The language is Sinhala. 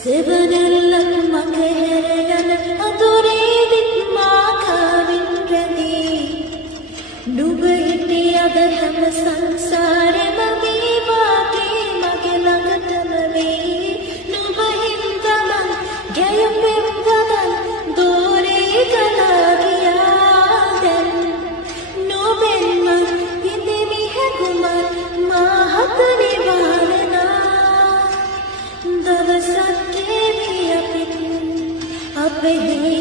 සෙවණැල්ලක් මඟ හැර යන අඳුරේ දික් මා කාවින් රැඳී නුඹ හිටියද හැම සංසාරෙම මේ වාගේ මගේ ළඟටම වෙයි නුඹ හින්දා මං ගැයුම් ගදන් දෝරේ ගලා ගියා දැන් නොබෙන් මං විඳිමි හැඟුමක් මා හත නිවාරණා දවසක් අපේ